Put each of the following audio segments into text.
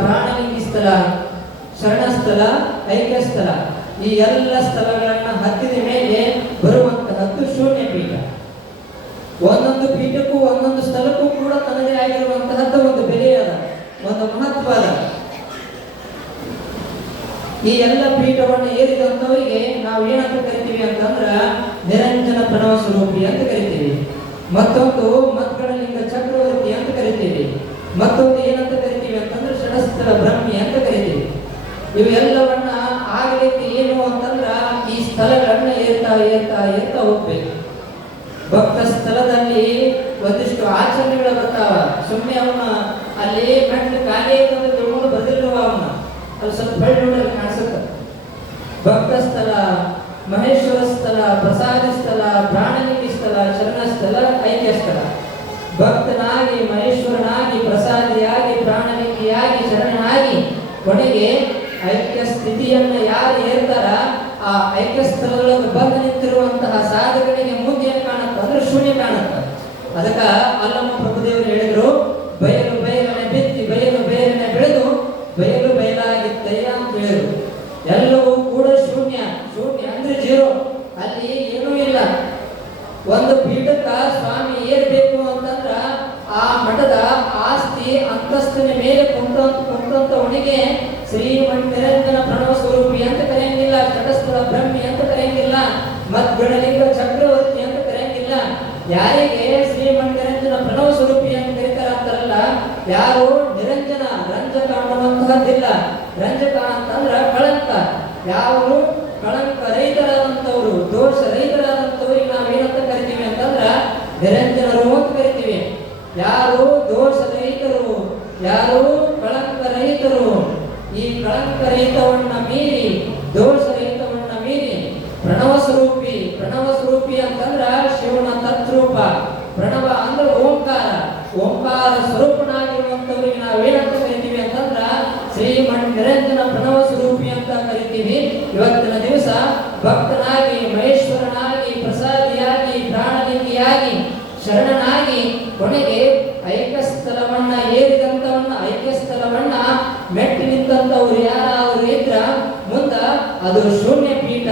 ಪ್ರಾಣಲಿಂಗಿ ಸ್ಥಳ, ಶರಣಸ್ಥಳ, ಐಕ್ಯಸ್ಥಳ ಈ ಎಲ್ಲ ಸ್ಥಳಗಳನ್ನ ಹತ್ತಿದ ಮೇಲೆ ಬರುವಂತಹದ್ದು ಶೂನ್ಯ ಪೀಠ. ಒಂದೊಂದು ಪೀಠಕ್ಕೂ ಒಂದೊಂದು ಸ್ಥಳಕ್ಕೂ ಕೂಡ ತನ್ನದೇ ಆಗಿರುವಂತಹದ್ದು ಒಂದು ಬೆಲೆ ಅದ, ಒಂದು ಮಹತ್ವ ಅದ. ಈ ಎಲ್ಲ ಪೀಠವನ್ನು ಏರಿದಂತವರಿಗೆ ನಾವು ಏನಂತ ಕರಿತೀವಿ ಅಂತಂದ್ರ ನಿರಂಜನ ಪ್ರಣವ ಸ್ವರೂಪಿ ಅಂತ ಕರಿತೀವಿ. ಮತ್ತೊಂದು ಮತ್ಕಳಲಿಂಗ ಚಕ್ರವರ್ತಿ ಅಂತ ಕರಿತೀವಿ. ಮತ್ತೊಂದು ಏನಂತ ಕರಿತೀವಿ ಅಂತಂದ್ರೆ ಷಡಸ್ಥಳ ಬ್ರಹ್ಮಿ ಅಂತ ಕರಿತೀವಿ. ಇವೆಲ್ಲವನ್ನ ಆಗಲಿಕ್ಕೆ ಏನು ಅಂತಂದ್ರ ಈ ಸ್ಥಳಗಳನ್ನ ಏರ್ತಾ ಏರ್ತಾ ಏರ್ತಾ ಹೋಗ್ಬೇಕು. ಭಕ್ತ ಸ್ಥಳದಲ್ಲಿ ಒಂದಿಷ್ಟು ಆಚರಣೆಗಳು ಬರ್ತಾವ. ಸುಮ್ಮನೆ ಅವನ ಅಲ್ಲಿ ಮೆಟ್ಲು ಖಾಲಿ ತಿಳ್ಕೊಂಡು ಬರ್ದಿರುವ ಅವನ ಅಲ್ಲಿ ಸ್ವಲ್ಪ ಬಳ್ಳಿ ನೋಡಲ್ಲಿ ಕಾಣಿಸುತ್ತೆ. ಭಕ್ತ ಸ್ಥಳ, ಮಹೇಶ್ವರ ಸ್ಥಳ, ಪ್ರಸಾದಿ ಸ್ಥಳ, ಪ್ರಾಣಲಿಂಗಿ ಸ್ಥಳ, ಶರಣ ಸ್ಥಳ, ಐಕ್ಯ ಸ್ಥಳ. ಭಕ್ತನಾಗಿ, ಮಹೇಶ್ವರನಾಗಿ, ಪ್ರಸಾದಿಯಾಗಿ, ಪ್ರಾಣಲಿಂಗಿಯಾಗಿ, ಶರಣನಾಗಿ ಕೊನೆಗೆ ಐಕ್ಯ ಸ್ಥಿತಿಯನ್ನ ಯಾರು ಏರ್ತಾರ ಆ ಐಕ್ಯ ಸ್ಥಳದೊಳಗೆ ಬಂದು ನಿಂತಿರುವಂತಹ ಸಾಧಕನಿಗೆ ಮುಂದೆ ಏನ್ ಕಾಣುತ್ತ ಅಂದ್ರೆ ಶೂನ್ಯ ಕಾಣುತ್ತ. ಅದಕ್ಕ ಅಲ್ಲಮ್ಮ ಪ್ರಭುದೇವರು ಹೇಳಿದ್ರು, ಬಯಲು ಬಯಲನೆ ಬಿತ್ತಿ ಬಯಲು ಬಯಲನೆ ಬೆಳೆದು ಬಯಲು ಬಯಲಾಗಿತ್ತಯ್ಯ ಅಂತ ಹೇಳಿದ್ರು. ಎಲ್ಲವೂ ಕೂಡ ಶೂನ್ಯ. ಶೂನ್ಯ ಅಂದ್ರೆ ಜೀರೋ, ಅಲ್ಲಿ ಏನೂ ಇಲ್ಲ. ಒಂದು ಪೀಠಕ್ಕ ಸ್ವಾಮಿ ಏರ್ಬೇಕು ಅಂತಂದ್ರ ಆ ಮಠದ ಆಸ್ತಿ ಅಂತಸ್ತಿನ ಮೇಲೆ ಕುಂತವನಿಗೆ ಶ್ರೀಮನ್ ನಿರಂಜನ ಪ್ರಣವ ಸ್ವರೂಪಿ ಅಂತ ಕರೆಯಂಗಿಲ್ಲ, ಷಡಸ್ಥಳ ಬ್ರಹ್ಮಿ ಅಂತ ಕರೆಯಂಗಿಲ್ಲ, ಮತ್ ಗಣಲಿಂಗ ಚಕ್ರವರ್ತಿ ಅಂತ ಕರೆಯಂಗಿಲ್ಲ. ಯಾರಿಗೆ ಶ್ರೀಮನ್ ನಿರಂಜನ ಪ್ರಣವ ಸ್ವರೂಪಿ ಅಂತ ಕರೀತಾರ ಅಂತಾರಲ್ಲ, ಯಾರು ನಿರಂಜನ ರಂಜಕ ಅನ್ನುವಂತಹದ್ದಿಲ್ಲ. ರಂಜಕ ಅಂತಂದ್ರ ಕಳಂಕ. ಯಾರು ಕಳಂಕ ರಹಿತರಾದಂಥವ್ರು, ದೋಷ ರಹಿತರಾದಂಥವ್ರಿಗೆ ನಾವು ಏನಂತ ಕರಿತೀವಿ ಅಂತಂದ್ರ ನಿರಂಜನರು ಅಂತ ಕರಿತೀವಿ. ಯಾರು ದೋಷ ರಹಿತರು, ಯಾರು ಕಳಂಕ ರಹಿತರು, ಈ ಕಳಂಕ ರಹಿತವನ್ನ ಮೀರಿ, ದೋಷ ರಹಿತವನ್ನ ಮೀರಿ ಪ್ರಣವ ಸ್ವರೂಪಿ. ಪ್ರಣವ ಸ್ವರೂಪಿ ಅಂತಂದ್ರ ಶಿವನ ತದ್ರೂಪ. ಪ್ರಣವ ಅಂದ್ರೆ ಓಂಕಾರ. ಓಂಕಾರ ಸ್ವರೂಪನಾಗಿರುವಂತವರಿಗೆ ನಾವೇನಂತ ಕರಿತೀವಿ ಅಂತಂದ್ರ ಶ್ರೀಮನ್ ನಿರಂಜನ ಪ್ರಣವ ಸ್ವರೂಪಿ ಅಂತ ಕರಿತೀವಿ. ಇವತ್ತಿನ ದಿವಸ ಭಕ್ತನಾಗಿ, ಮಹೇಶ್ವರನಾಗಿ, ಪ್ರಸಾದಿಯಾಗಿ, ಪ್ರಾಣಲಿಂಗಿಯಾಗಿ, ಶರಣನಾಗಿ ಕೊನೆಗೆ ಐಕ್ಯ ಸ್ಥಳವನ್ನ ಏರಿದಂತವನ್ನ, ಐಕ್ಯ ಸ್ಥಳವನ್ನ ಮೆಟ್ಟಿ ನಿಂತಂತವ್ರು ಯಾರಾದ್ರು ಇದ್ರ ಮುಂದ ಅದು ಶೂನ್ಯ ಪೀಠ.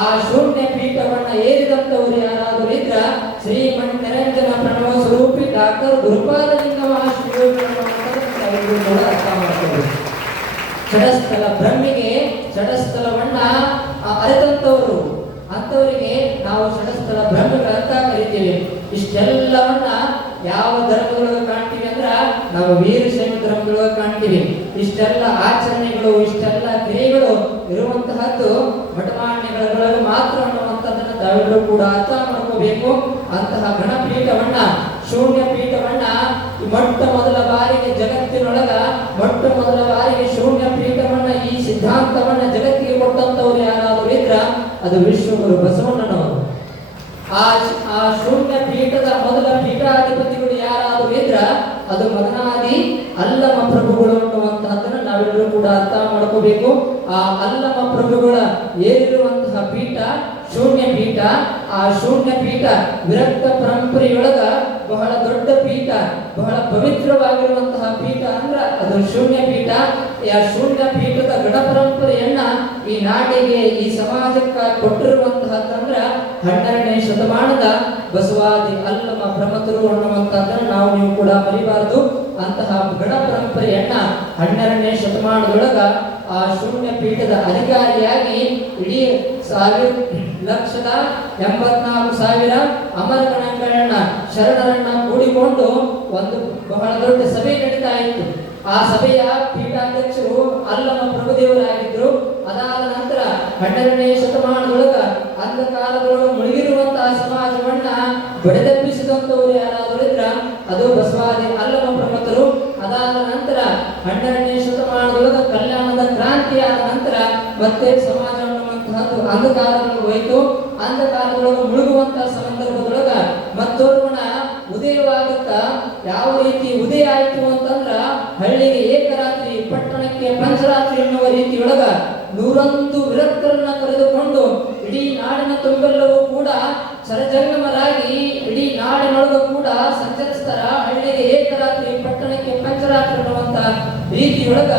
ಆ ಶೂನ್ಯ ಪೀಠವನ್ನ ಏರಿದಂತವ್ರು ಯಾರಾದ್ರು ಇದ್ರ ಶ್ರೀಮನ್ ನಿರಂಜನ ಪ್ರಣವ ಸ್ವರೂಪಿ ಡಾಕ್ಟರ್ ಗುರುಪಾದಲಿಂಗ ಮಹಾಶ್ರೀಗಳು ಅರ್ಥ ಮಾಡ್ತಾರೆ. ಷಡಸ್ಥಳ ಬ್ರಹ್ಮಿಗೆ ಷಡಸ್ಥಳವನ್ನ ಅರಿತಂತವರು, ಅಂತವರಿಗೆ ನಾವು ಷಡಸ್ಥಳ ಬ್ರಹ್ಮಗಳಂತ ಕರಿತೀವಿ. ಇಷ್ಟೆಲ್ಲವನ್ನ ಯಾವ ಧರ್ಮದೊಳಗೆ ಕಾಣ್ತೀವಿ ಅಂದ್ರ ನಾವು ವೀರಶೈವ ಧರ್ಮದೊಳಗೆ ಕಾಣ್ತೀವಿ. ಇಷ್ಟೆಲ್ಲ ಆಚರಣೆಗಳು, ಇಷ್ಟೆಲ್ಲ ಕ್ರಿಯೆಗಳು ಇರುವಂತಹದ್ದು ಮಠಮಾನ್ಯಗಳೊಳಗೆ ಮಾತ್ರ ಅನ್ನುವಂಥದ್ದನ್ನ ತಾವೆಲ್ಲರೂ ಕೂಡ ಅರ್ಥ ಮಾಡ್ಕೋಬೇಕು. ಅಂತಹ ಗಣಪೀಠವನ್ನ, ಶೂನ್ಯ ಪೀಠವನ್ನ ಮೊಟ್ಟ ಮೊದಲ ಬಾರಿಗೆ ಜಗತ್ತಿನೊಳಗ ಮೊಟ್ಟ ಮೊದಲ ಬಾರಿಗೆ ಶೂನ್ಯ ಪೀಠವನ್ನ, ಈ ಸಿದ್ಧಾಂತವನ್ನ ಜಗತ್ತಿಗೆ ಕೊಟ್ಟಂತವ್ರು ಯಾರಾದರೂ ಇದ್ರ ಅದು ವಿಶ್ವಗುರು ಬಸವಣ್ಣನವರು. ಆ ಶೂನ್ಯ ಪೀಠದ ಮೊದಲ ಪೀಠಾಧಿಪತಿಗಳು ಯಾರಾದರೂ ಇದ್ರ ಅದು ಮಗನಾದಿ ಅಲ್ಲಮ ಪ್ರಭುಗಳು ಅನ್ನುವಂತಹದ್ದನ್ನ ನಾವೆಲ್ಲರೂ ಕೂಡ ಅರ್ಥ ಮಾಡ್ಕೋಬೇಕು. ಆ ಅಲ್ಲಮ ಪ್ರಭುಗಳ ಏರಿರುವಂತಹ ಪೀಠ ಶೂನ್ಯ ಪೀಠ. ಆ ಶೂನ್ಯ ಪೀಠ ವಿರಕ್ತ ಪರಂಪರೆಯೊಳಗ ಬಹಳ ದೊಡ್ಡ ಪೀಠ, ಬಹಳ ಪವಿತ್ರವಾಗಿರುವಂತಹ ಪೀಠ ಅಂದ್ರ ಅದು ಶೂನ್ಯ ಪೀಠ. ಆ ಶೂನ್ಯ ಪೀಠದ ಗಣ ಪರಂಪರೆಯನ್ನ ಈ ನಾಡಿಗೆ, ಈ ಸಮಾಜಕ್ಕೆ ಕೊಟ್ಟಿರುವಂತಹದ್ದಂದ್ರ 12ನೇ ಶತಮಾನದ ಬಸವಾದಿ ಅಲ್ಲಮ ಪ್ರಮತರು ಅನ್ನುವಂತಹದ್ದನ್ನ ನಾವು ನೀವು ಕೂಡ ಮರಿಬಾರದು. ಅಂತಹ ಗಣ ಪರಂಪರೆಯನ್ನ 12ನೇ ಶತಮಾನದೊಳಗ ಆ ಶೂನ್ಯ ಪೀಠದ ಅಧಿಕಾರಿಯಾಗಿ ಇಡೀ 1,84,000 ಅಮರಗಣಗಳನ್ನ, ಶರಣರನ್ನ ಕೂಡಿಕೊಂಡು ಒಂದು ಬಹಳ ದೊಡ್ಡ ಸಭೆ ನಡೀತಾ ಇತ್ತು. ಆ ಸಭೆಯ ಪೀಠಾಧ್ಯಕ್ಷರು ಅಲ್ಲಮ ಪ್ರಭುದೇವರಾಗಿದ್ರು. ಅದಾದ ನಂತರ 12ನೇ ಶತಮಾನದೊಳಗ ಅಂಧಕಾರದೊಳಗೆ ಮುಳುಗಿರುವಂತಹ ಸಮಾಜವನ್ನ ಬಡಿದೆಬ್ಬಿಸಿದಂತವರು ಯಾರಾದರೂ ಇದ್ರ ಅದು ಬಸವಾದಿ ಅಲ್ಲಮ ಪ್ರಮತರು. ಅದಾದ ನಂತರ 12ನೇ ಶತಮಾನದೊಳಗ ಕಲ್ಯಾಣದ ಕ್ರಾಂತಿಯಾದ ನಂತರ ಮತ್ತೆ ಸಮಾಜ ಅನ್ನುವಂತಹದ್ದು ಅಂಧಕಾರದೊಳಗೆ ಹೋಯಿತು. ಅಂಧಕಾರದೊಳಗೆ ಮುಳುಗುವಂತಹ ಸಂದರ್ಭದೊಳಗ ಮತ್ತೋರ್ವನ ಉದಯವಾಗುತ್ತ ಯಾವ ರೀತಿ ಉದಯ ಆಯಿತು ಅಂತಂದ್ರ ಹಳ್ಳಿಗೆ ಏಕರಾತ್ರಿ, ಪಟ್ಟಣಕ್ಕೆ ಪಂಚರಾತ್ರಿ ಎನ್ನುವ ರೀತಿಯೊಳಗ 101 ವಿರಕ್ತರನ್ನ ಕರೆದುಕೊಂಡು ಇಡೀ ನಾಡಿನ ತುಂಬೆಲ್ಲವೂ ಕೂಡ ಚರಜಂಗಮರಾಗಿ ಇಡೀ ನಾಡಿನೊಳಗೂ ಕೂಡ ಸಂಚರಿಸ್ತಾರ. ಹಳ್ಳಿಗೆ ಏಕರಾತ್ರಿ, ಪಟ್ಟಣಕ್ಕೆ ಪಂಚರಾತ್ರಿ ಅನ್ನುವಂತ ರೀತಿಯೊಳಗ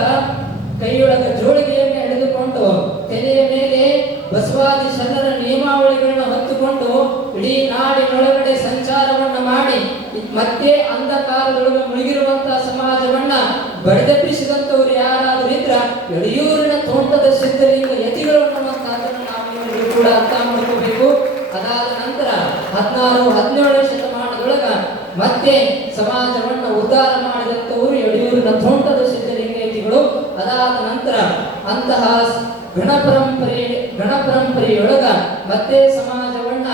ಕೈಯೊಳಗ ಜೋಳಿಗೆಯನ್ನು ಹಿಡಿದುಕೊಂಡು ತಲೆಯ ಮೇಲೆ ಬಸವಾದಿ ಶರಣರ ನಿಯಮಾವಳಿಗಳನ್ನು ಹೊತ್ತುಕೊಂಡು ಇಡೀ ನಾಡಿನೊಳಗಡೆ ಸಂಚಾರವನ್ನ ಮಾಡಿ ಮತ್ತೆ ಅಂಧಕಾರದೊಳಗೆ ಮುಳುಗಿರುವಂತಹ ಸಮಾಜವನ್ನ ಬಡಿದೆಬ್ಬಿಸಿದಂತವ್ರು ಯಾರಾದರೂ ಇದ್ರ ಯಡಿಯೂರಿನ ತೋಂಟದ ಸಿದ್ಧಲಿಂಗ ಯತಿಗಳು ಅನ್ನುವಂತಹದನ್ನು ನಾವು ಕೂಡ ಅರ್ಥ ಮಾಡ್ಕೋಬೇಕು. ಅದಾದ ನಂತರ 16-17ನೇ ಶತಮಾನದೊಳಗ ಮತ್ತೆ ಸಮಾಜವನ್ನ ಉದ್ಧಾರ ಮಾಡಿದಂತವರು ಯಡಿಯೂರಿನ ತೋಂಟದ ಸಿದ್ಧಲಿಂಗ ಯತಿಗಳು. ಅದಾದ ನಂತರ ಅಂತಹ ಗಣಪರಂಪರೆಯೊಳಗ ಮತ್ತೆ ಸಮಾಜವನ್ನ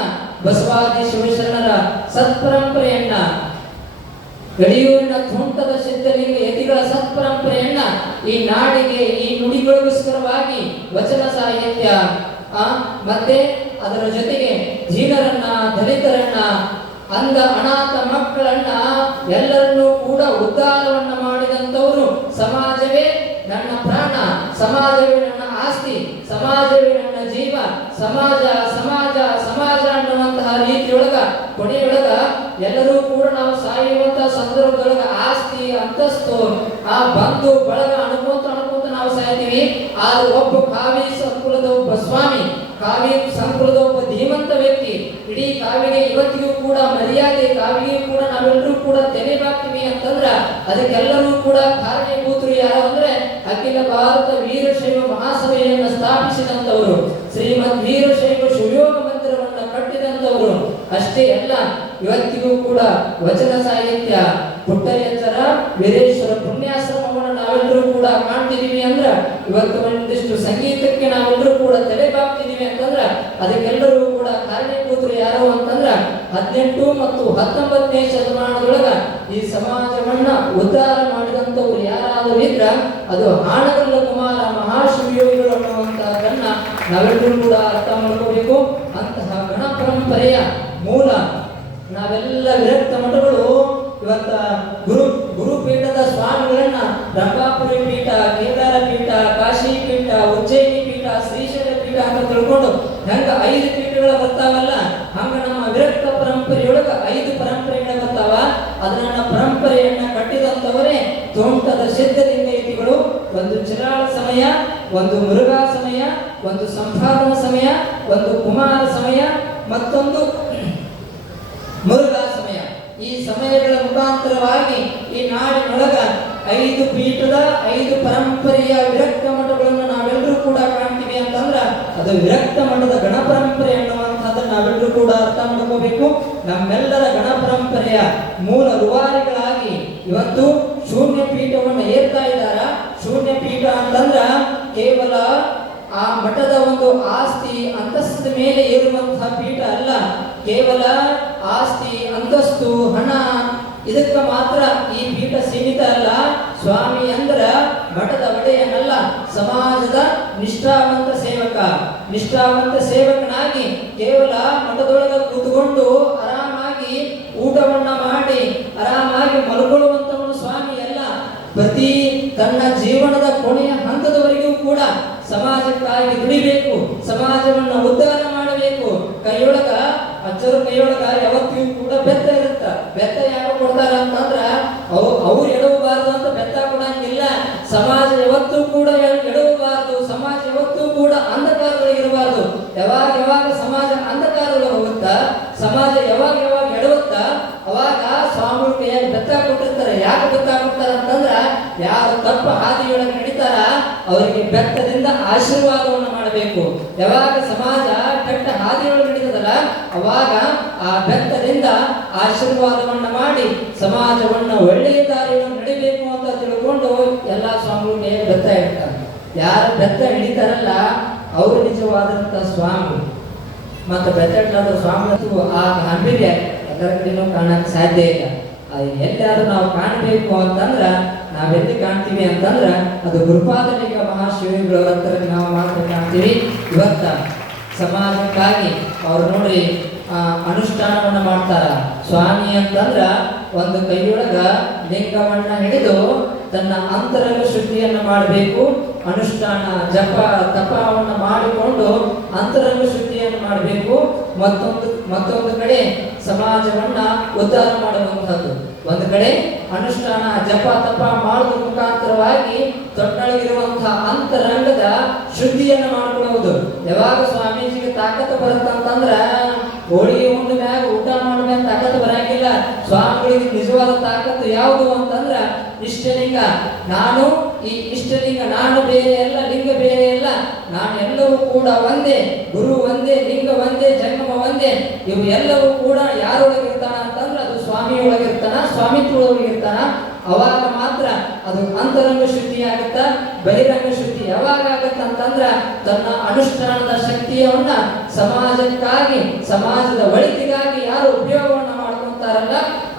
ಬಸವಾದಿ ಶಿವಶರಣರ ಸತ್ಪರಂಪರೆಯನ್ನ ಯಡಿಯೂರಿನ ತೋಂಟದ ಸಿದ್ಧಲಿಂಗ ಯತಿಗಳ ಸತ್ಪರಂಪರೆಯನ್ನ ಈ ನಾಡಿಗೆ ಈ ನುಡಿಗಳಿಗೋಸ್ಕರವಾಗಿ ವಚನ ಸಾಹಿತ್ಯ ಮತ್ತೆ ಅದರ ಜೊತೆಗೆ ದೀನರನ್ನ, ದಲಿತರನ್ನ, ಅಂಧ ಅನಾಥ ಮಕ್ಕಳನ್ನ ಎಲ್ಲರನ್ನೂ ಕೂಡ ಉದ್ಧಾರವನ್ನ ಮಾಡಿದಂತವರು ಸಮಾಜವೇ ನನ್ನ ಪ್ರಾಣ, ಸಮಾಜವೇ ನನ್ನ ಆಸ್ತಿ, ಸಮಾಜವೇ ನನ್ನ ಜೀವ, ಸಮಾಜ ಸಮಾಜ ಸಮಾಜ ಅನ್ನುವಂತಹ ರೀತಿಯೊಳಗ ಕೊನೆಯೊಳಗ ಎಲ್ಲರೂ ಕೂಡ ನಾವು ಸಾಯುವಂತಹ ಸಂದರ್ಭದೊಳಗ ಆಸ್ತಿ ಅಂತಸ್ತು ಆ ಬಂಧು ಬಳಗ ಅನ್ಕೋತ ನಾವು ಸಾಯ್ತೀವಿ. ಆದ್ರೆ ಒಬ್ಬ ಕಾವಿ ಸಂಕುಲದ ಒಬ್ಬ ಸ್ವಾಮಿ, ಕಾವಿ ಸಂಕುಲದ ಒಬ್ಬ ಧೀಮಂತ ವ್ಯಕ್ತಿ, ಇಡೀ ಕಾವಿಗೆ ಇವತ್ತಿಗೂ ಕೂಡ ಮರ್ಯಾದೆ, ಕಾವಿಗೆ ಕೂಡ ನಾವೆಲ್ಲರೂ ಕೂಡ ತೆರೆಬಾಗ್ತೀವಿ ಅಂತಂದ್ರ ಅದಕ್ಕೆಲ್ಲರೂ ಕೂಡ ಕಾರಣೀಭೂತರು ಯಾರು ಅಂದ್ರೆ ಅಖಿಲ ಭಾರತ ವೀರಶೈವ ಮಹಾಸಭೆಯನ್ನು ಸ್ಥಾಪಿಸಿದಂತವರು, ಶ್ರೀಮದ್ ವೀರಶೈವ ಶಿವಯೋಗ ಮಂದಿರವನ್ನ ಕಟ್ಟಿದಂತವರು. ಅಷ್ಟೇ ಅಲ್ಲ, ಇವತ್ತಿಗೂ ಕೂಡ ವಚನ ಸಾಹಿತ್ಯ ಪುಟ್ಟಯ್ಯಂಚರ ವೀರೇಶ್ವರ ಪುಣ್ಯಾಶ್ರಮವನ್ನು ನಾವೆಲ್ಲರೂ ಕೂಡ ಕಾಣ್ತಿದೀವಿ ಅಂದ್ರ, ಇವತ್ತು ಒಂದಿಷ್ಟು ಸಂಗೀತಕ್ಕೆ ನಾವೆಲ್ಲರೂ ಕೂಡ ತಲೆಬಾಗ್ತಿದೀವಿ ಅಂತಂದ್ರ ಅದಕ್ಕೆಲ್ಲರೂ ಕೂಡ ಕಾರಣೀಭೂತರು ಯಾರು ಅಂತಂದ್ರ 18 ಮತ್ತು 19ನೇ ಶತಮಾನದೊಳಗ ಈ ಸಮಾಜವನ್ನ ಉದ್ಧಾರ ಮಾಡಿದಂತವ್ರು ಯಾರಾದರೂ ಇದ್ರ ಅದು ಹಾನಗಲ್ಲ ಕುಮಾರ ಮಹಾಶಿವಯೋಗಿಗಳು ಅನ್ನುವಂತಹದನ್ನ ನಾವೆಲ್ಲರೂ ಕೂಡ ಅರ್ಥ ಮಾಡ್ಕೋಬೇಕು. ಅಂತಹ ಗಣ ಪರಂಪರೆಯ ಮೂಲ ನಾವೆಲ್ಲ ವಿರಕ್ತ ಮಠಗಳು ಇವತ್ತ ಗುರುಪೀಠದ ಸ್ವಾಮಿಗಳನ್ನ ರಂಭಾಪುರಿ ಪೀಠ, ಕೇದಾರ ಪೀಠ, ಕಾಶಿ ಪೀಠ, ಉಜ್ಜಯಿನಿ ಪೀಠ, ಶ್ರೀಶೈಲ ಪೀಠ ಅಂತ ತಿಳ್ಕೊಂಡು ಹೆಂಗ 5 ಪೀಠಗಳು ಬರ್ತಾವಲ್ಲ, ಹಂಗ ನಮ್ಮ ವಿರಕ್ತ ಪರಂಪರೆಯೊಳಗ 5 ಪರಂಪರೆಗಳು ಬರ್ತಾವ. ಅದನ್ನ ಪರಂಪರೆಯನ್ನ ಕಟ್ಟಿದಂತವರೇ ತೋಂಟದ ಸಿದ್ಧಲಿಂಗ ಯತಿಗಳು. ಒಂದು ಚಿರಾಳ ಸಮಯ, ಒಂದು ಮುರುಘಾ ಸಮಯ, ಒಂದು ಸಂಪಾದನ ಸಮಯ, ಒಂದು ಕುಮಾರ ಸಮಯ, ಮತ್ತೊಂದು ಮುರುಘಾ ಸಮಯ. ಈ ಸಮಯಗಳ ಮುಖಾಂತರವಾಗಿ ಈ ನಾಡಿನೊಳಗ 5 ಪೀಠದ 5 ಪರಂಪರೆಯ ವಿರಕ್ತ ಮಠಗಳನ್ನು ನಾವೆಲ್ಲರೂ ಕೂಡ ಕಾಣ್ತೀವಿ ಅಂತಂದ್ರ ಅದು ವಿರಕ್ತ ಮಠದ ಗಣ ಪರಂಪರೆ ಅನ್ನುವಂಥದ್ದನ್ನು ನಾವೆಲ್ಲರೂ ಕೂಡ ಅರ್ಥ ಮಾಡ್ಕೋಬೇಕು. ನಮ್ಮೆಲ್ಲರ ಗಣ ಪರಂಪರೆಯ ಮೂಲ ರೂವಾರಿಗಳಾಗಿ ಇವತ್ತು ಶೂನ್ಯ ಪೀಠವನ್ನು ಏರ್ತಾ ಇದ್ದಾರ. ಶೂನ್ಯ ಪೀಠ ಅಂತಂದ್ರ ಕೇವಲ ಆ ಮಠದ ಒಂದು ಆಸ್ತಿ ಅಂತಸ್ತಿನ ಮೇಲೆ ಏರುವಂತಹ ಪೀಠ ಅಲ್ಲ. ಕೇವಲ ಆಸ್ತಿ ಅಂತಸ್ತು ಹಣ ಇದಕ್ಕೆ ಮಾತ್ರ ಈ ಪೀಠ ಸೀಮಿತ ಅಲ್ಲ. ಸ್ವಾಮಿ ಅಂದ್ರ ಮಠದ ಒಡೆಯನಲ್ಲ, ಸಮಾಜದ ನಿಷ್ಠಾವಂತ ಸೇವಕ. ನಿಷ್ಠಾವಂತ ಸೇವಕನಾಗಿ ಕೇವಲ ಮಠದೊಳಗ ಕೂತ್ಕೊಂಡು ಆರಾಮಾಗಿ ಊಟವನ್ನ ಮಾಡಿ ಆರಾಮಾಗಿ ಮಲ್ಕೊಳ್ಳುವಂತವನು ಸ್ವಾಮಿ ಅಲ್ಲ. ಪ್ರತಿ ತನ್ನ ಜೀವನದ ಕೊನೆಯ ಹಂತದವರೆಗೂ ಕೂಡ ಸಮಾಜಕ್ಕಾಗಿ ದುಡಿಬೇಕು, ಸಮಾಜವನ್ನ ಉದ್ಧಾರ ಮಾಡಬೇಕು. ಕೈಯೊಳಗ ಅಜ್ಜರು ಕೈಯೊಳಗ ಯಾವತ್ತಿಗೂ ಕೂಡ ಬೆತ್ತ ಇರುತ್ತ. ಬೆತ್ತ ಯಾರು ಕೊಡ್ತಾರ ಅಂತಂದ್ರ ಅವ್ರು ಎಡವಬಾರದು ಅಂತ ಬೆತ್ತ ಕೊಡಂಗಿಲ್ಲ. ಸಮಾಜ ಯಾವತ್ತೂ ಕೂಡ ಎಡವಬಾರದು, ಸಮಾಜ ಯಾವತ್ತೂ ಕೂಡ ಅಂಧಕಾರದೊಳಗಿರಬಾರದು. ಯಾವಾಗ ಸಮಾಜ ಅಂಧಕಾರದೊಳಗೆ ಹೋಗುತ್ತಾ, ಸಮಾಜ ಯಾವಾಗ ಎಡವುತ್ತಾ ಅವಾಗ ಸ್ವಾಮಿ ಕೈಯಾಗಿ ಬೆತ್ತ ಕೊಟ್ಟಿರ್ತಾರೆ. ಯಾಕೆ ಬೆತ್ತ ಕೊಡ್ತಾರ ಅಂತಂದ್ರ ಯಾರು ತಪ್ಪ ಹಾದಿಯೊಳಗೆ ನಡೀತಾರ ಅವರಿಗೆ ಬೆತ್ತದಿಂದ ಆಶೀರ್ವಾದವನ್ನು ಮಾಡಬೇಕು. ಯಾವಾಗ ಸಮಾಜ ಕೆಟ್ಟ ಹಾದಿಯೊಳಗೆ ನಡೀತದಲ್ಲ ಅವಾಗ ಆ ಬೆತ್ತದಿಂದ ಆಶೀರ್ವಾದವನ್ನ ಮಾಡಿ ಸಮಾಜವನ್ನ ಒಳ್ಳೆಯ ದಾರಿಯನ್ನು ನಡಿಬೇಕು ಅಂತ ತಿಳ್ಕೊಂಡು ಎಲ್ಲಾ ಸ್ವಾಮಿಗಳು ಕೈಯಾಗಿ ಬೆತ್ತ ಇಡ್ತಾರೆ. ಯಾರು ಬೆತ್ತ ಹಿಡಿತಾರಲ್ಲ ಅವರು ನಿಜವಾದಂತ ಸ್ವಾಮಿ. ಮತ್ತು ಬೆತ್ತ ಇಡ್ಲಾದ ಸ್ವಾಮಿ ಆ ಗಾಂಭೀರ್ಯ ಎಲ್ಲರ ಕಡೆನೂ ಕಾಣಕ್ ಸಾಧ್ಯ ಇಲ್ಲ. ಎಲ್ಲಾದ್ರೂ ನಾವು ಕಾಣಬೇಕು ಅಂತಂದ್ರ ನಾವೆಲ್ಲಿ ಕಾಣ್ತೀವಿ ಅಂತಂದ್ರ ಅದು ಗುರುಪಾದಲಿಂಗ ಮಹಾಶಿವಗಳ ಹತ್ರ ನಾವು ಮಾತ್ರ ಕಾಣ್ತೀವಿ. ಇವತ್ತ ಸಮಾಜಕ್ಕಾಗಿ ಅವ್ರು ನೋಡಿ ಅನುಷ್ಠಾನವನ್ನ ಮಾಡ್ತಾರ. ಸ್ವಾಮಿ ಅಂತಂದ್ರ ಒಂದು ಕೈಯೊಳಗ ಲಿಂಗವನ್ನ ಹಿಡಿದು ತನ್ನ ಅಂತರಂಗ ಶುದ್ಧಿಯನ್ನು ಮಾಡಬೇಕು. ಅನುಷ್ಠಾನ ಜಪ ತಪವನ್ನು ಮಾಡಿಕೊಂಡು ಅಂತರಂಗ ಶುದ್ಧಿಯನ್ನು ಮಾಡಬೇಕು. ಮತ್ತೊಂದು ಕಡೆ ಸಮಾಜವನ್ನ ಉದ್ಧಾರ ಮಾಡುವಂತಹದ್ದು. ಒಂದು ಕಡೆ ಅನುಷ್ಠಾನ ಜಪ ತಪ ಮಾಡುವ ಮುಖಾಂತರವಾಗಿ ತೊಟ್ಟೊಳಗಿರುವಂತಹ ಅಂತರಂಗದ ಶುದ್ಧಿಯನ್ನು ಮಾಡಿಕೊಳ್ಳುವುದು. ಯಾವಾಗ ಸ್ವಾಮೀಜಿಗೆ ತಾಕತ್ತು ಬರುತ್ತಂತಂದ್ರ ಹೋಳಿಗೆ ಉಂಡ ಮ್ಯಾಗ ಊಟ ಮಾಡುವ ತಾಕತ್ತು ಬರಂಗಿಲ್ಲ. ಸ್ವಾಮಿಗಳಿಗೆ ನಿಜವಾದ ತಾಕತ್ತು ಯಾವುದು ಅಂತಂದ್ರ ಇಷ್ಟಲಿಂಗ. ನಾನು ಈ ಇಷ್ಟಲಿಂಗ, ನಾನು ಬೇರೆ ಅಲ್ಲ, ಲಿಂಗ ಬೇರೆ ಅಲ್ಲ, ನಾನು ಎಲ್ಲವೂ ಕೂಡ ಒಂದೇ, ಗುರು ಒಂದೇ, ಲಿಂಗ ಒಂದೇ, ಜನ್ಮ ಒಂದೇ. ಇವು ಎಲ್ಲವೂ ಕೂಡ ಯಾರೊಳಗಿರ್ತಾನ ಅಂತಂದ್ರೆ ಅದು ಸ್ವಾಮಿಯೊಳಗಿರ್ತಾನ, ಸ್ವಾಮಿತ್ವದೊಳಗಿರ್ತಾನ. ಅವಾಗ ಮಾತ್ರ ಅದು ಅಂತರಂಗ ಶುದ್ಧಿ ಆಗುತ್ತ. ಬಹಿರಂಗ ಶುದ್ಧಿ ಯಾವಾಗ ಆಗತ್ತ ಅಂತಂದ್ರ ತನ್ನ ಅನುಷ್ಠಾನದ ಶಕ್ತಿಯವನ್ನ ಸಮಾಜಕ್ಕಾಗಿ, ಸಮಾಜದ ಒಳಿತಿಗಾಗಿ ಯಾರು ಉಪಯೋಗವನ್ನ ಮಾಡ್ಕೊಂತಾರಲ್ಲ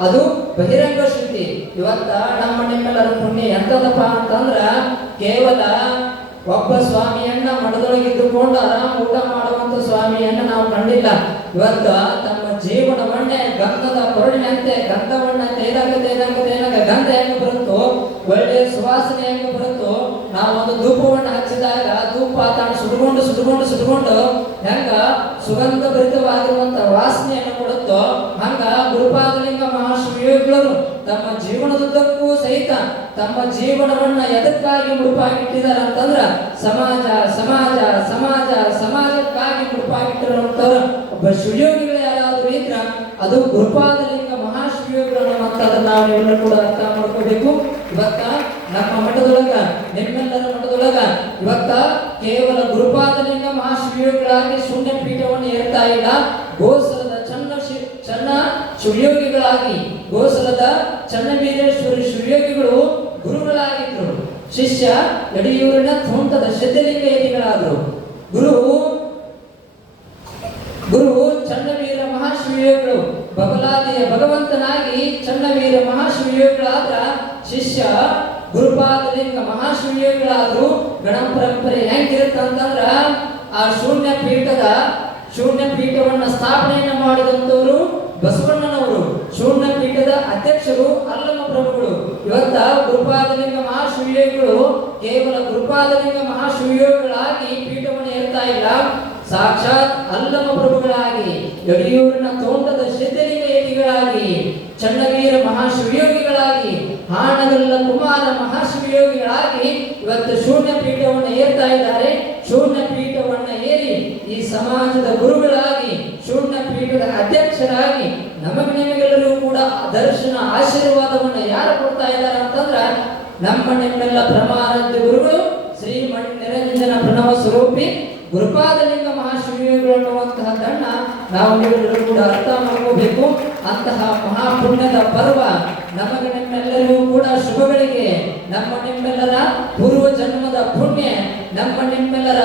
ಅದು ಬಹಿರಂಗ ಶುದ್ಧಿ. ಇವತ್ತ ನಮ್ಮ ನಿಮ್ಮೆಲ್ಲರ ಪುಣ್ಯ ಎಂತದಪ್ಪ ಅಂತಂದ್ರ ಕೇವಲ ಒಬ್ಬ ಸ್ವಾಮಿಯನ್ನ ಮಠದೊಳಗಿದ್ದುಕೊಂಡು ಆರಾಮ ಊಟ ಮಾಡುವಂತ ಸ್ವಾಮಿಯನ್ನ ನಾವು ಕಂಡಿಲ್ಲ. ಇವತ್ತ ತಮ್ಮ ಜೀವನವನ್ನೇ ಗಂಧದ ಕೊರಡಿನಂತೆ ಗಂಧವನ್ನ ತೇಲಾಗ ಗಂಧ ಹೆಂಗ ಬರುತ್ತೋ, ಒಳ್ಳೆಯ ಸುವಾಸನೆ ಹೆಂಗ ಬರುತ್ತೋ, ನಾವೊಂದು ಧೂಪವನ್ನು ಹಚ್ಚಿದಾಗ ಧೂಪ ತಾನು ಸುಡುಕೊಂಡು ಹೆಂಗ ಸುಗಂಧ ಭರಿತವಾಗಿರುವಂತ ವಾಸನೆಯನ್ನು ಕೊಡುತ್ತೋ, ಹಂಗ ಗುರುಪಾದಲಿಂಗ ಮಹಾಶಿವಯೋಗಿಗಳು ತಮ್ಮ ಜೀವನದುದ್ದಕ್ಕೂ ಸಹಿತ ತಮ್ಮ ಜೀವನವನ್ನ ಎದಕ್ಕಾಗಿ ಮುಡುಪಾಗಿಟ್ಟಿದ್ದಾರೆ ಅಂತಂದ್ರ ಸಮಾಜಕ್ಕಾಗಿ ಮುಡುಪಾಗಿಟ್ಟಿರುವಂತವ್ರು ಒಬ್ಬ ಶಿವಯೋಗಿಗಳು ಯಾರಾದ್ರೂ ಇದ್ರ ಅದು ಗುರುಪಾದಲಿಂಗ ಮಹಾಶಿವಯೋಗಿಗಳು ಅಂತ ಅದನ್ನ ನಾವೆಲ್ಲರೂ ಕೂಡ ಅರ್ಥ ಮಾಡ್ಕೋಬೇಕು. ಇವತ್ತ ನಮ್ಮ ಮಠದೊಳಗ, ನಿಮ್ಮೆಲ್ಲರ ಮಠದೊಳಗ ಇವತ್ತ ಕೇವಲ ಗುರುಪಾದಲಿಂಗ ಮಹಾಶಿವಯೋಗಿಗಳಾಗಿ ಶೂನ್ಯ ಪೀಠವನ್ನು ಏರ್ತಾ ಇಲ್ಲ. ಗೋಸಲದ ಚನ್ನ ಶಿವಯೋಗಿಗಳಾಗಿ, ಗೋಸಲದ ಚನ್ನವೀರೇಶ್ವರಿ ಶಿವಯೋಗಿಗಳು ಗುರುಗಳಾಗಿದ್ರು. ಶಿಷ್ಯ ಯಡಿಯೂರಿನ ಥೋಂಟದ ಸಿದ್ಧಲಿಂಗ ಯತಿಗಳಾದರು. ಗುರು ಚನ್ನವೀರ ಮಹಾಶಿವಯೋಗಿಗಳು ಬಬಲಾದಿಯ ಭಗವಂತನಾಗಿ ಚನ್ನವೀರ ಮಹಾಶಿವಯೋಗಿಗಳಾದ್ರ ಶಿಷ್ಯ ಗುರುಪಾದಲಿಂಗ ಮಹಾಶಿವಯೋಗಿಗಳಾದ್ರು. ಗಣ ಪರಂಪರೆ ಹೆಂಗಿರುತ್ತಂತಂದ್ರ ಆ ಶೂನ್ಯ ಪೀಠವನ್ನ ಸ್ಥಾಪನೆಯನ್ನ ಮಾಡಿದಂತವರು ಬಸವಣ್ಣನವರು, ಶೂನ್ಯ ಪೀಠದ ಅಧ್ಯಕ್ಷರು ಅಲ್ಲಮ ಪ್ರಭುಗಳು. ಇವತ್ತ ಗುರುಪಾದಲಿಂಗ ಮಹಾಶಿವಯೋಗಿಗಳು ಕೇವಲ ಗುರುಪಾದಲಿಂಗ ಮಹಾಶಿವಯೋಗಿಗಳಾಗಿ ಪೀಠವನ್ನು ಏರ್ತಾ ಇಲ್ಲ, ಸಾಕ್ಷಾತ್ ಅಲ್ಲಮ ಪ್ರಭುಗಳಾಗಿ, ಯಡಿಯೂರಿನ ತೋಂಟದ ಸಿದ್ಧಲಿಂಗ ಯತಿಗಳಾಗಿ, ಚನ್ನವೀರ ಮಹಾಶಿವಯೋಗಿಗಳಾಗಿ, ಹಾನಗಲ್ಲ ಕುಮಾರ ಮಹಾಶಿವಯೋಗಿಗಳಾಗಿ ಇವತ್ತು ಶೂನ್ಯ ಪೀಠವನ್ನು ಏರ್ತಾ ಇದ್ದಾರೆ. ಶೂನ್ಯ ಪೀಠವನ್ನು ಏರಿ ಈ ಸಮಾಜದ ಗುರುಗಳಾಗಿ, ಶೂನ್ಯ ಪೀಠದ ಅಧ್ಯಕ್ಷರಾಗಿ ನಿಮಗೆಲ್ಲರೂ ಕೂಡ ದರ್ಶನ ಆಶೀರ್ವಾದವನ್ನು ಯಾರು ಕೊಡ್ತಾ ಇದ್ದಾರೆ ಅಂತಂದ್ರ ನಮ್ಮ ನಿಮ್ಮೆಲ್ಲ ಪ್ರಮಾರಾಧ್ಯ ಗುರುಗಳು ಶ್ರೀ ಮಣಿ ನಿರಂಜನ ಪ್ರಣವ ಸ್ವರೂಪಿ ಗುರುಪಾದಲಿಂಗ ಮಹಾಶಿವಯೋಗಿಗಳು ಅನ್ನುವಂತಹದನ್ನ ನಾವು ನೀವೆಲ್ಲರೂ ಕೂಡ ಅರ್ಥ ಮಾಡ್ಕೋಬೇಕು. ಅಂತಹ ಮಹಾಪುಣ್ಯದ ಪರ್ವ ನಮಗೆ ನಿಮ್ಮೆಲ್ಲರಿಗೂ ಕೂಡ ಶುಭಗಳಿಗೆ, ನಮ್ಮ ನಿಮ್ಮೆಲ್ಲರ ಪೂರ್ವ ಜನ್ಮದ ಪುಣ್ಯ ನಮ್ಮ ನಿಮ್ಮೆಲ್ಲರ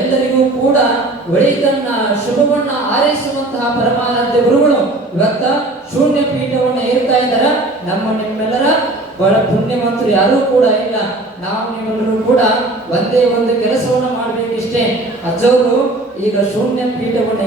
ಎಲ್ಲರಿಗೂ ಕೂಡ ಒಳಿತನ್ನ ಶುಭವನ್ನ ಆರೈಸುವಂತಹ ಪರಮಾನಂದ ಗುರುಗಳು ಇವತ್ತ ಶೂನ್ಯ ಪೀಠವನ್ನು ಏರ್ತಾ ಇದ್ದಾರ. ನಮ್ಮ ನಿಮ್ಮೆಲ್ಲರ ಬಹಳ ಪುಣ್ಯವಂತರು ಯಾರೂ ಕೂಡ ಇಲ್ಲ. ನಾವು ನೀವೆಲ್ಲರೂ ಕೂಡ ಒಂದೇ ಒಂದು ಕೆಲಸವನ್ನು ಮಾಡ್ಬೇಕಿಷ್ಟೇ. ಅಜ್ಜವರು ಈಗ ಶೂನ್ಯ ಪೀಠವನ್ನು